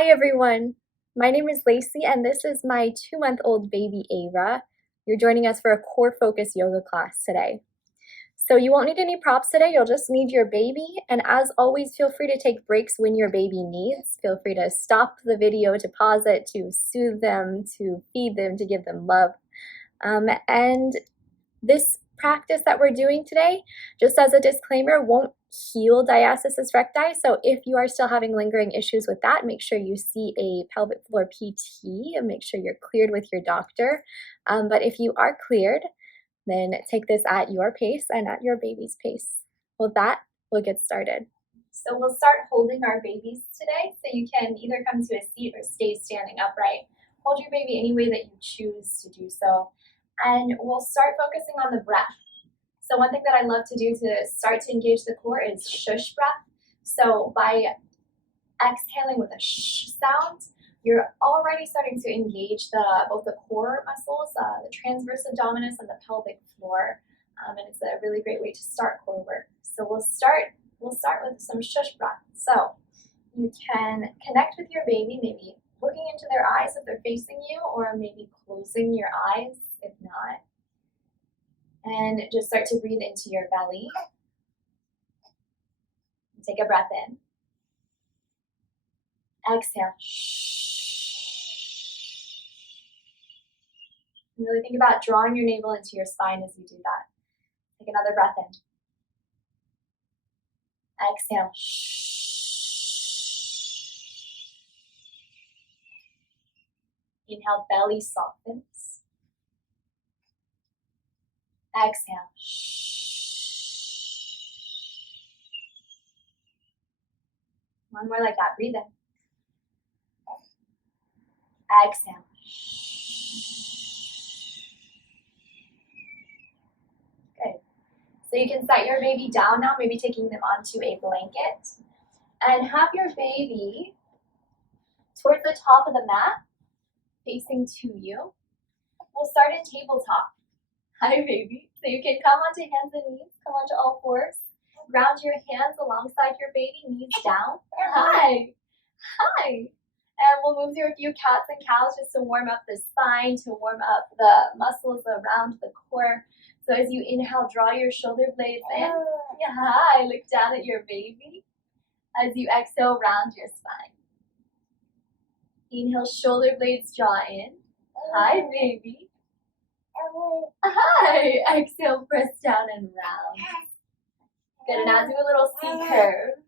Hi everyone, my name is Lacey and this is my 2-month-old baby Ava. You're joining us for a core focus yoga class today. So you won't need any props today, you'll just need your baby, and as always feel free to take breaks when your baby needs. Feel free to stop the video, to pause it, to soothe them, to feed them, to give them love. And this practice that we're doing today, just as a disclaimer, won't heal diastasis recti. So if you are still having lingering issues with that, make sure you see a pelvic floor PT and make sure you're cleared with your doctor. But if you are cleared, then take this at your pace and at your baby's pace. With that, we'll get started. So we'll start holding our babies today. So you can either come to a seat or stay standing upright. Hold your baby any way that you choose to do so. And we'll start focusing on the breath. So one thing that I love to do to start to engage the core is shush breath. So by exhaling with a shh sound, you're already starting to engage both the core muscles, the transverse abdominis and the pelvic floor. And it's a really great way to start core work. So we'll start with some shush breath. So you can connect with your baby, maybe looking into their eyes if they're facing you, or maybe closing your eyes if not. And just start to breathe into your belly. Take a breath in. Exhale. And really think about drawing your navel into your spine as you do that. Take another breath in. Exhale. Inhale, belly softens. Exhale. One more like that. Breathe in. Exhale. Good. So you can set your baby down now, maybe taking them onto a blanket. And have your baby towards the top of the mat, facing to you. We'll start in tabletop. Hi, baby. So you can come onto hands and knees, come onto all fours. Ground your hands alongside your baby, knees down. Hi. Hi. And we'll move through a few cats and cows just to warm up the spine, to warm up the muscles around the core. So as you inhale, draw your shoulder blades in. Yeah, hi. Look down at your baby. As you exhale, round your spine. Inhale, shoulder blades draw in. Hi, baby. Hi. Exhale, press down and round. Good, and now do a little C curve.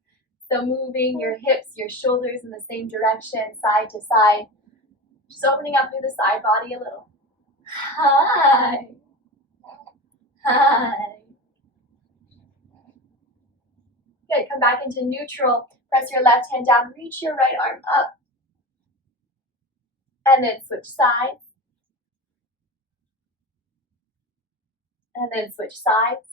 So moving your hips, your shoulders in the same direction, side to side. Just opening up through the side body a little. Hi. Hi. Good, come back into neutral. Press your left hand down, reach your right arm up. And then switch sides. And then switch sides.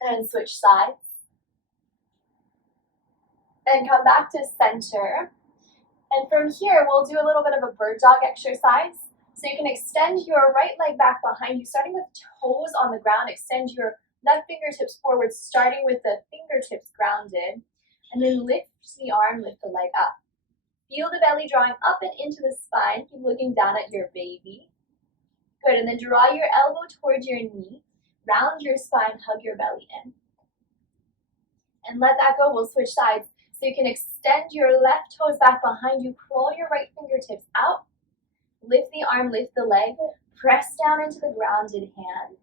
And switch sides. And come back to center. And from here, we'll do a little bit of a bird dog exercise. So you can extend your right leg back behind you, starting with toes on the ground. Extend your left fingertips forward, starting with the fingertips grounded. And then lift the arm, lift the leg up. Feel the belly drawing up and into the spine. Keep looking down at your baby. Good, and then draw your elbow towards your knee. Round your spine, hug your belly in. And let that go, we'll switch sides. So you can extend your left toes back behind you, crawl your right fingertips out, lift the arm, lift the leg, press down into the grounded hand,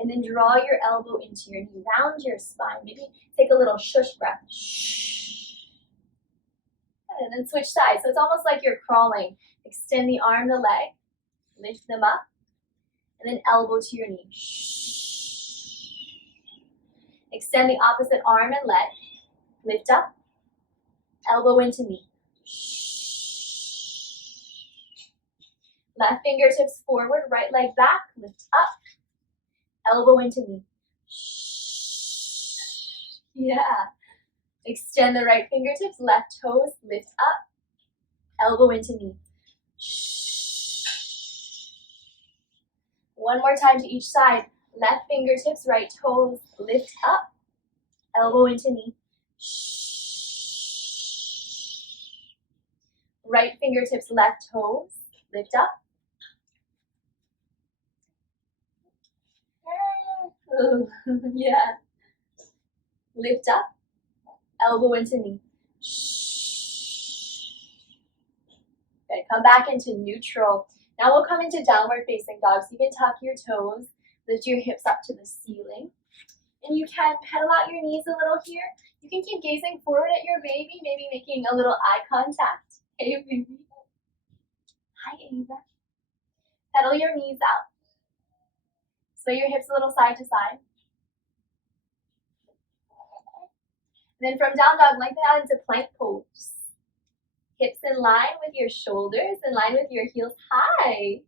and then draw your elbow into your knee, round your spine. Maybe take a little shush breath. Shh. And then switch sides. So it's almost like you're crawling. Extend the arm, the leg, lift them up, and then elbow to your knee. Shh. Extend the opposite arm and leg, lift up, elbow into knee. Shh. Left fingertips forward, right leg back, lift up, elbow into knee. Shh. Yeah. Extend the right fingertips, left toes, lift up, elbow into knee. Shh. One more time to each side. Left fingertips, right toes, lift up, elbow into knee. Shh. Right fingertips, left toes. Lift up. Ooh, yeah. Lift up. Elbow into knee. Shh. Good. Come back into neutral. Now we'll come into downward facing dog. So you can tuck your toes, lift your hips up to the ceiling. And you can pedal out your knees a little here. You can keep gazing forward at your baby, maybe making a little eye contact. Hey, baby. Hi, Ava. Pedal your knees out. Sway your hips a little side to side. And then from down dog, lengthen out into plank pose. Hips in line with your shoulders, in line with your heels. Hi.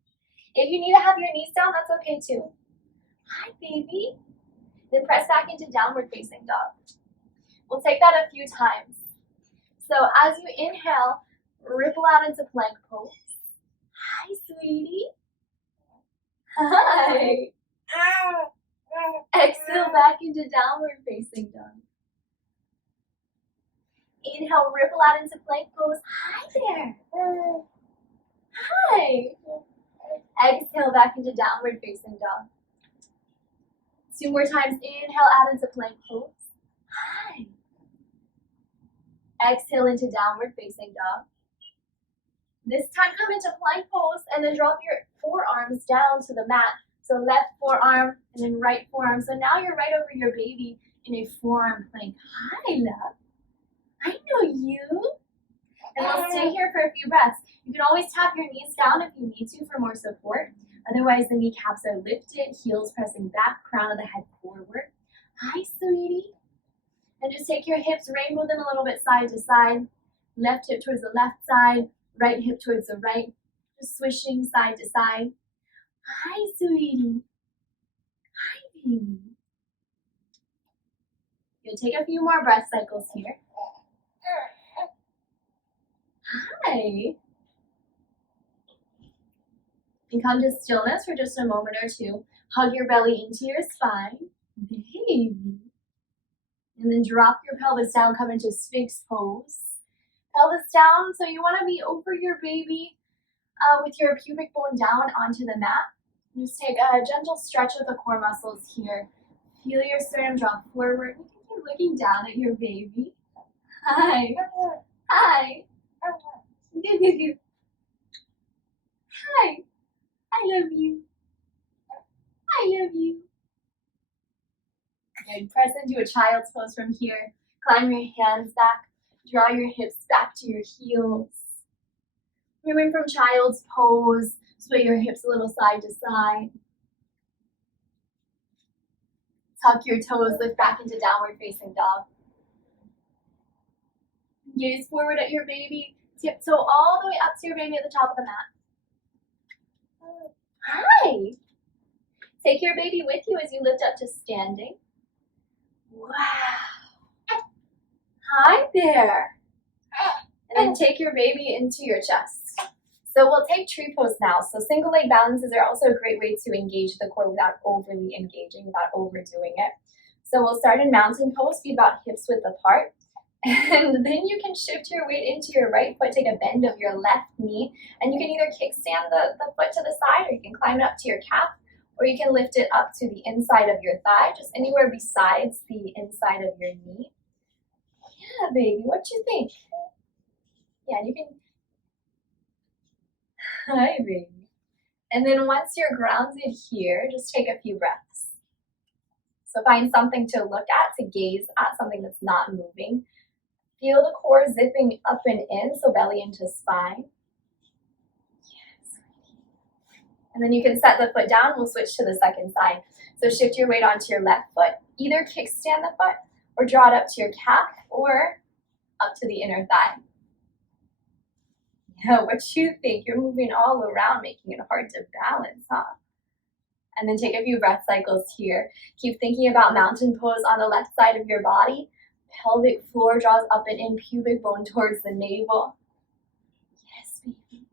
If you need to have your knees down, that's okay too. Hi, baby. Then press back into downward facing dog. We'll take that a few times. So as you inhale, ripple out into plank pose. Hi, sweetie. Hi. Exhale back into downward facing dog. Inhale, ripple out into plank pose. Hi there. Hi. Exhale back into downward facing dog. 2 more times. Inhale out into plank pose. Hi. Exhale into downward facing dog. This time come into plank pose and then drop your forearms down to the mat. So left forearm and then right forearm. So now you're right over your baby in a forearm plank. Hi, love. I know you. And we'll stay here for a few breaths. You can always tap your knees down if you need to for more support. Otherwise, the kneecaps are lifted, heels pressing back, crown of the head forward. Hi, sweetie. And just take your hips, rainbow them a little bit side to side. Left hip towards the left side, right hip towards the right. Just swishing side to side. Hi, sweetie. Hi, baby. You'll take a few more breath cycles here. Hi. And come to stillness for just a moment or two. Hug your belly into your spine. Baby. And then drop your pelvis down, come into Sphinx pose. Pelvis down, so you want to be over your baby with your pubic bone down onto the mat. Just take a gentle stretch of the core muscles here. Feel your sternum drop forward. You can keep looking down at your baby. Hi. Hi. Hi. I love you. I love you. Good. Press into a child's pose from here. Climb your hands back. Draw your hips back to your heels. Moving from child's pose, sway your hips a little side to side. Tuck your toes, lift back into downward facing dog. Gaze forward at your baby. Tiptoe all the way up to your baby at the top of the mat. Hi. Take your baby with you as you lift up to standing. Wow. Hi there. And then take your baby into your chest. So we'll take tree pose now. So single leg balances are also a great way to engage the core without overly engaging, without overdoing it. So we'll start in mountain pose, feet about hips width apart. And then you can shift your weight into your right foot, take a bend of your left knee, and you can either kickstand the foot to the side, or you can climb it up to your calf, or you can lift it up to the inside of your thigh, just anywhere besides the inside of your knee. Yeah, baby, what you think? Yeah, you can. Hi, baby. And then once you're grounded here, just take a few breaths. So find something to look at, to gaze at, something that's not moving. Feel the core zipping up and in, so belly into spine. Yes. And then you can set the foot down. We'll switch to the second side. So shift your weight onto your left foot. Either kickstand the foot or draw it up to your calf or up to the inner thigh. Yeah, what you think? You're moving all around, making it hard to balance, huh? And then take a few breath cycles here. Keep thinking about mountain pose on the left side of your body. Pelvic floor draws up and in, pubic bone towards the navel. Yes, baby.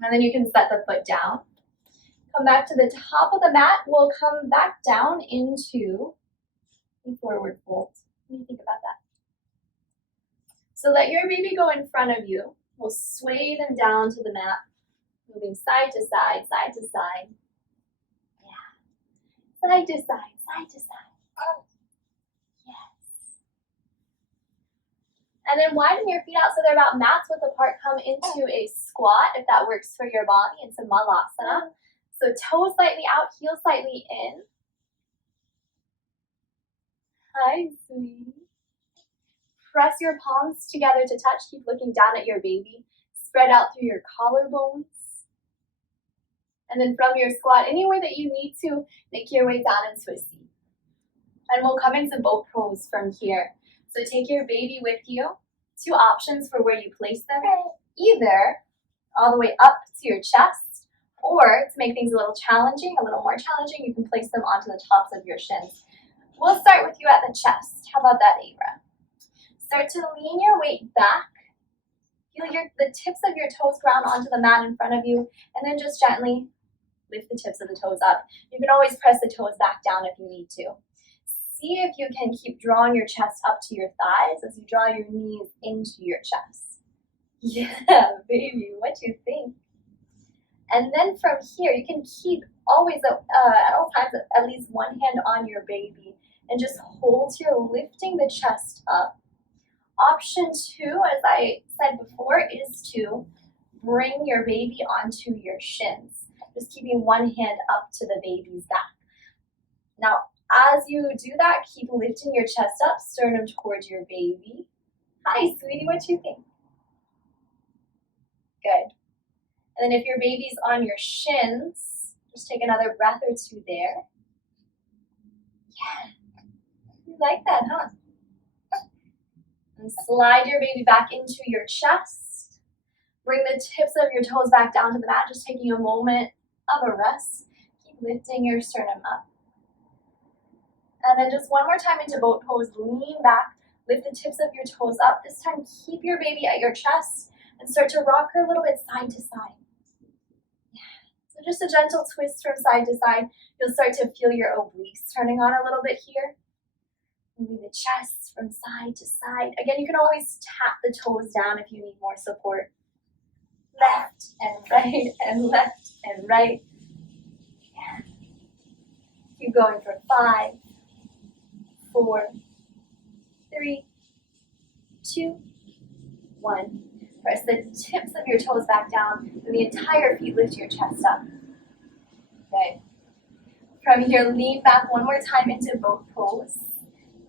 And then you can set the foot down. Come back to the top of the mat. We'll come back down into a forward fold. What do you think about that? So let your baby go in front of you. We'll sway them down to the mat, moving side to side, side to side. Yeah. Side to side, side to side. Yes. And then widen your feet out so they're about mats width apart. Come into a squat if that works for your body, into Malasana. So toes slightly out, heels slightly in. Hi, sweetie. Press your palms together to touch. Keep looking down at your baby. Spread out through your collarbones. And then from your squat, anywhere that you need to, make your way down into a seat. And we'll come into boat pose from here. So take your baby with you. Two options for where you place them. Either all the way up to your chest, or to make things a little more challenging, you can place them onto the tops of your shins. We'll start with you at the chest. How about that, Ava? Start to lean your weight back. Feel the tips of your toes ground onto the mat in front of you, and then just gently lift the tips of the toes up. You can always press the toes back down if you need to. See if you can keep drawing your chest up to your thighs as you draw your knees into your chest. Yeah, baby, what do you think? And then from here, you can keep always at all times at least one hand on your baby and just hold here, lifting the chest up. Option 2, as I said before, is to bring your baby onto your shins, just keeping one hand up to the baby's back. Now, as you do that, keep lifting your chest up, sternum towards your baby. Hi, sweetie, what do you think? Good. And then if your baby's on your shins, just take another breath or two there. Yeah, you like that, huh? And slide your baby back into your chest. Bring the tips of your toes back down to the mat, just taking a moment of a rest. Keep lifting your sternum up. And then just one more time into boat pose, lean back, lift the tips of your toes up. This time, keep your baby at your chest and start to rock her a little bit side to side. Yeah. So just a gentle twist from side to side. You'll start to feel your obliques turning on a little bit here. Moving the chest from side to side. Again, you can always tap the toes down if you need more support. Left and right and left and right. Yeah. Keep going for 5, 4, 3, 2, 1. Press the tips of your toes back down and the entire feet lift your chest up. Okay. From here, lean back one more time into boat pose.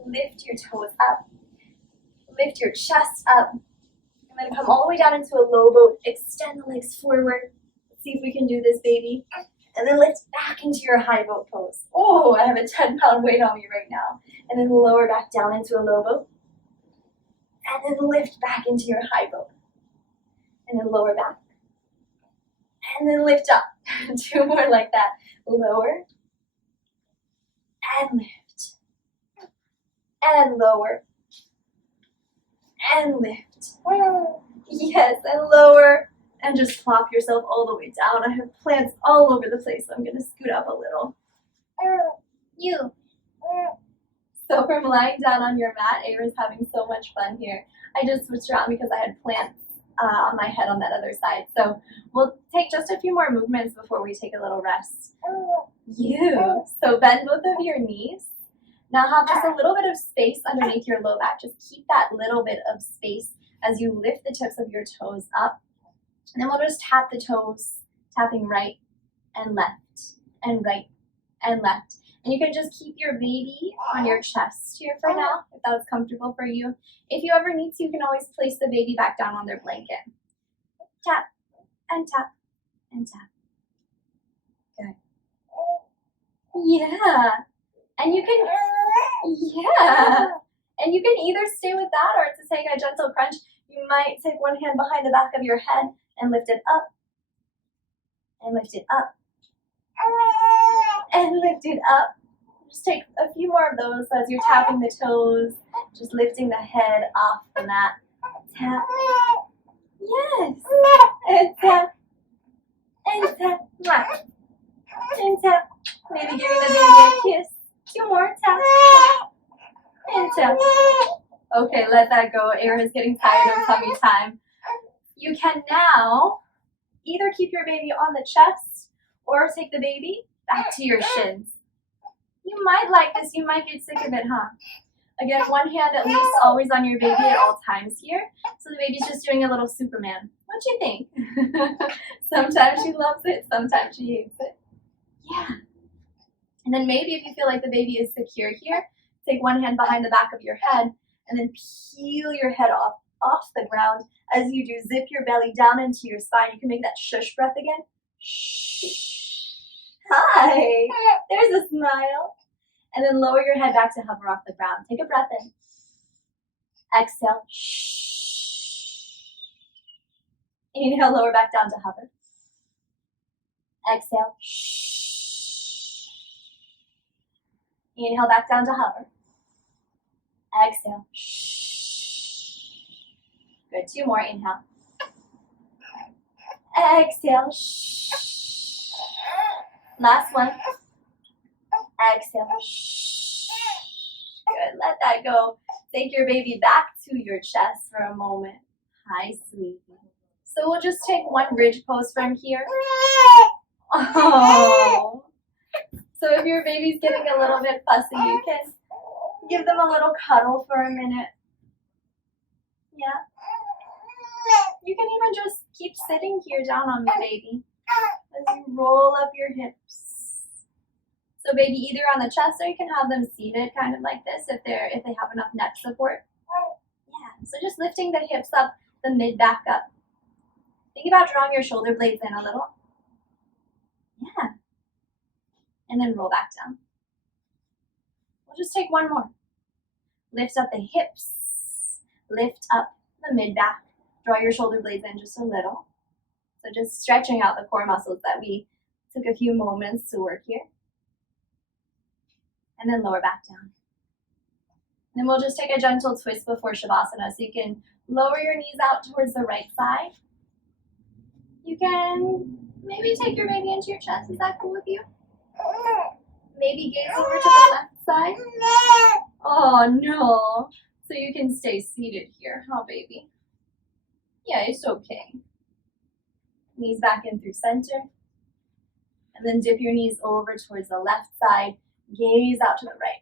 Lift your toes up. Lift your chest up. And then come all the way down into a low boat. Extend the legs forward. Let's see if we can do this, baby. And then lift back into your high boat pose. Oh, I have a 10-pound weight on me right now. And then lower back down into a low boat. And then lift back into your high boat. And then lower back. And then lift up. 2 more like that. Lower. And lift. And lower. And lift. Yes, and lower. And just plop yourself all the way down. I have plants all over the place, so I'm going to scoot up a little. So from lying down on your mat, Ava's having so much fun here. I just switched around because I had plants on my head on that other side. So we'll take just a few more movements before we take a little rest. So bend both of your knees. Now have just a little bit of space underneath your low back. Just keep that little bit of space as you lift the tips of your toes up. And then we'll just tap the toes, tapping right and left and right and left. And you can just keep your baby on your chest here for now, if that's comfortable for you. If you ever need to, you can always place the baby back down on their blanket. Tap and tap and tap. Good. Yeah. And you can, and you can either stay with that or to take a gentle crunch. You might take one hand behind the back of your head and lift it up. And lift it up. And lift it up. Just take a few more of those as you're tapping the toes, just lifting the head off the mat. Tap. Yes. And tap. And tap. And tap. Maybe giving the baby a kiss. 2 more. Tap. And tap. Okay, let that go. Era's getting tired of tummy time. You can now either keep your baby on the chest or take the baby back to your shins. You might like this. You might get sick of it, huh? Again, one hand at least always on your baby at all times here. So the baby's just doing a little Superman. What do you think? Sometimes she loves it. Sometimes she hates it. Yeah. And then maybe if you feel like the baby is secure here, take one hand behind the back of your head and then peel your head off the ground. As you do, zip your belly down into your spine. You can make that shush breath again. Shh. Hi. There's a smile. And then lower your head back to hover off the ground. Take a breath in. Exhale. Shh. Inhale, lower back down to hover. Exhale. Shh. Inhale, back down to hover. Exhale. Shh. Good. 2 more. Inhale. Exhale. Shh. Last one. Exhale. Shh. Good. Let that go. Take your baby back to your chest for a moment. Hi, sweetie. So we'll just take one bridge pose from here. Oh. So if your baby's getting a little bit fussy, you can give them a little cuddle for a minute. Yeah. You can even just keep sitting here down on me, baby, as you roll up your hips. So baby, either on the chest or you can have them seated kind of like this if they have enough neck support. Yeah. So just lifting the hips up, the mid back up. Think about drawing your shoulder blades in a little. Yeah. And then roll back down. We'll just take one more. Lift up the hips. Lift up the mid back. Draw your shoulder blades in just a little. So just stretching out the core muscles that we took a few moments to work here. And then lower back down. And then we'll just take a gentle twist before Shavasana. So you can lower your knees out towards the right side. You can maybe take your baby into your chest. Is that cool with you? Maybe gaze over to the left side. Oh no. So you can stay seated here, huh, baby? Yeah, it's okay. Knees back in through center. And then dip your knees over towards the left side. Gaze out to the right.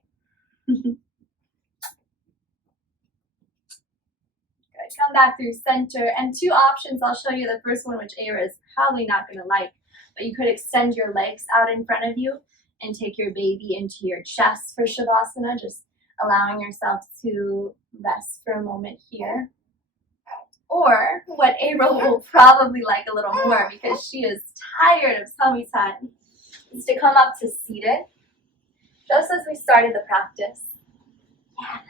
Good. Come back through center. And 2 options. I'll show you the first one, which Era is probably not going to like. But you could extend your legs out in front of you and take your baby into your chest for Shavasana. Just allowing yourself to rest for a moment here. Or what Era will probably like a little more because she is tired of tummy time is to come up to seated. Just as we started the practice. Yeah.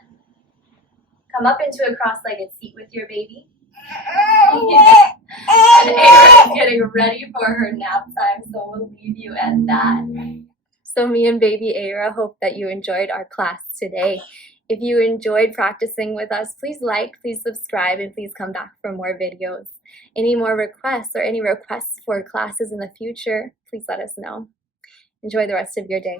Come up into a cross-legged seat with your baby. And Era is getting ready for her nap time, so we'll leave you at that. So me and baby Era hope that you enjoyed our class today. If you enjoyed practicing with us, please like, please subscribe, and please come back for more videos. Any more requests or any requests for classes in the future, please let us know. Enjoy the rest of your day.